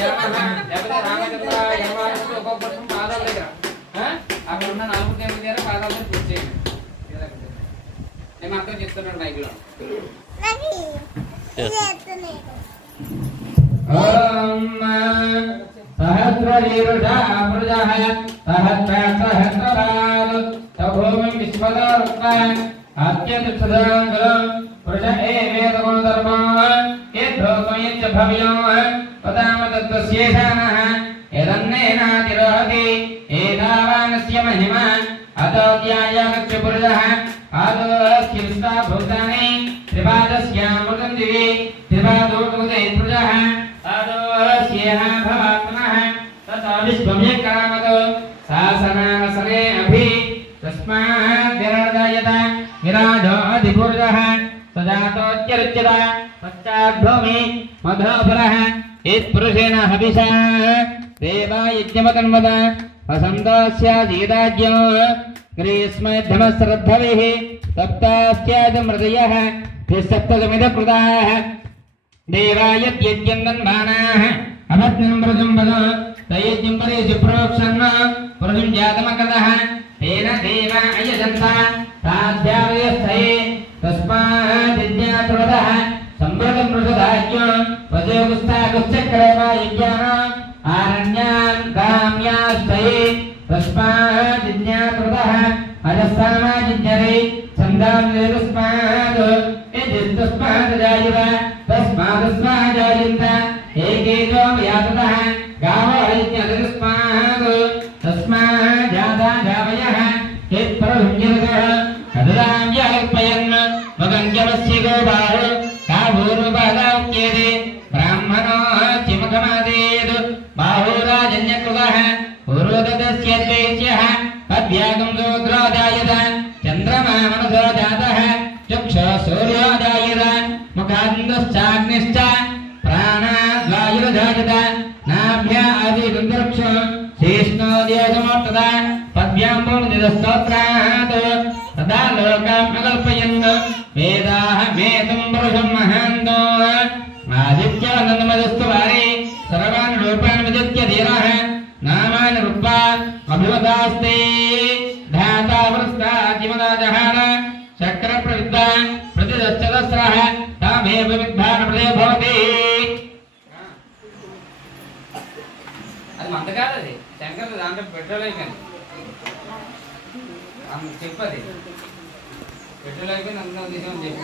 లేకపోతే రామచంద్ర యమానంతో ఒక్కొక్క పుష్పం పాదాల దగ్గర అక్కడ ఉన్న 4 దేవుడి దగ్గర పాదాల దగ్గర పూజ చేయండి. నేను అర్థం చెప్తున్నాను మైక్లో. ఓం సహస్రలీరుషా పురుషః సహస్రసహస్రపాద్ తభూమిం విశ్వదర్పణ్ అత్యతిష్ఠాంగలం పురుష ఏవేదగుణధర్మో యద్ధోమయచ్చ భవ్యం పదామ తత్వస్యేషానః యదన్నేనాతిరోహతి ఏతావానస్య మహిమా అతోధ్యాయాగచ్చ పురుషః ఆదోస్య విశ్వభూతాని త్రిపాదస్యామృతం దివి త్రిపాదోముదే పురుషః ఆదోస్యేహ భవాత్మనః తతో విశ్వమ్యకామతో శాసనావసరే అభి తస్మాత్ విరాజయత విరాజో అధిపురుషః సజాతోచ్యరుచ్యత పశ్చాద్భూమి మధోపురః యత్పురుషేణ హవిషా దేవాయజ్ఞమకన్వద వసంతస్యాజీదాజ్ఞో గ్రీష్మధ్యమశ్రద్ధవిః సప్తాస్యాజమృదయః సప్తమిదకృతాః దేవాయజ్ఞం తన్మానాః అభద్రం మృదుం వదో తయజ్ఞం పరేషు ప్రోక్షన్న పురుషం జాతమకదః తేన దేవా అయజంత తాధ్యావయస్థయే తస్మాదిజ్ఞాతురదః సంవృతం మృషదాజ్ఞో వజోగుస్తాగుశ్చక్రవాయజ్ఞాన ఆరణ్యాన్ కామ్యాస్తయే తస్మాదిజ్ఞాతురదః అజస్సామాజిజ్ఞరే ఛందాంతస్మాద్ యజస్తస్మాదజాయుర తస్మాదస్మాజాయంత ఏకేజో యాతతః గావో యజ్ఞతస్మాద్ తస్మాజాతాజావయః యత్ప్రభుజ్ఞతః కదదామ్యల్పయన్ మగంజమస్య గోబాహు కాభూరుపదాఖ్యేదే బ్రాహ్మణో చిముఖమాదేద్ బాహురాజన్యకృతః పూర్వదస్యద్వేచ్యః పద్యాగం సూత్రోజాయత చంద్రమా మనసో జాతః చక్షు సూర్యోజాయత ముఖాంతశ్చాగ్నిశ్చ ప్రాణాద్వాయుర్జాయత నాభ్యా ఆదిదుందరక్షో శేష్ణోదయోజమోత్తద పద్యాంబోనిదస్తోత్రాత్ తదా లోకాం అకల్పయన్ వేదాహమేతం పురుషం మహాంతో ఆదిత్యానందమదస్తు వారే సర్వాన్ రూపాన్ విదిత్య ధీరః నామాని రూపా అభివదాస్తే ధాతా వృస్తాజిమదాజహార చక్ర ప్రవిద్ద ప్రతిదశ్చదస్రః తామేవ విద్ధాన ప్రదే భవతి. అది మంద కాదు, అది శంకర్ దాంట్లో పెట్రోల్ అయిపోయింది చెప్పది పెట్రోల్ అయిపోయింది అందులో తీసుకొని చెప్పి